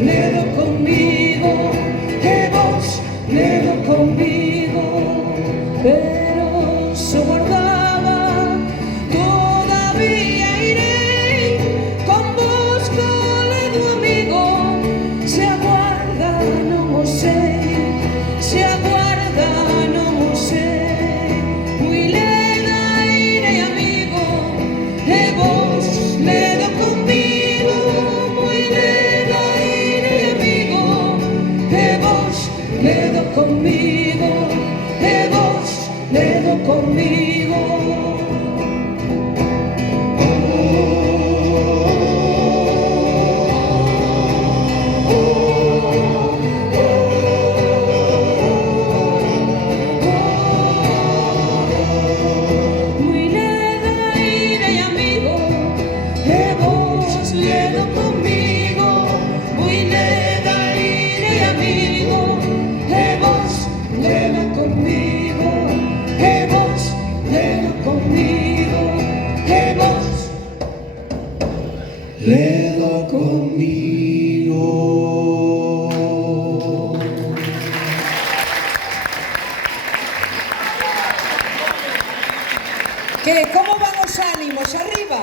ledo conmigo, que vos ledo conmigo, pero se guardaba, todavía iré con vos, con ledo amigo, se aguarda, no o sei, se aguarda, no o sei, muy leda iré amigo, e vos ledo conmigo, muy leda iré amigo, e vos ledo conmigo, e vos ledo conmigo. Muy leda iré amigo, e vos ledo conmigo, muy leda iré amigo, e vos ledo conmigo, e vos ledo conmigo, e vos ledo conmigo. ¿Qué? ¿Cómo van los ánimos? ¿Arriba?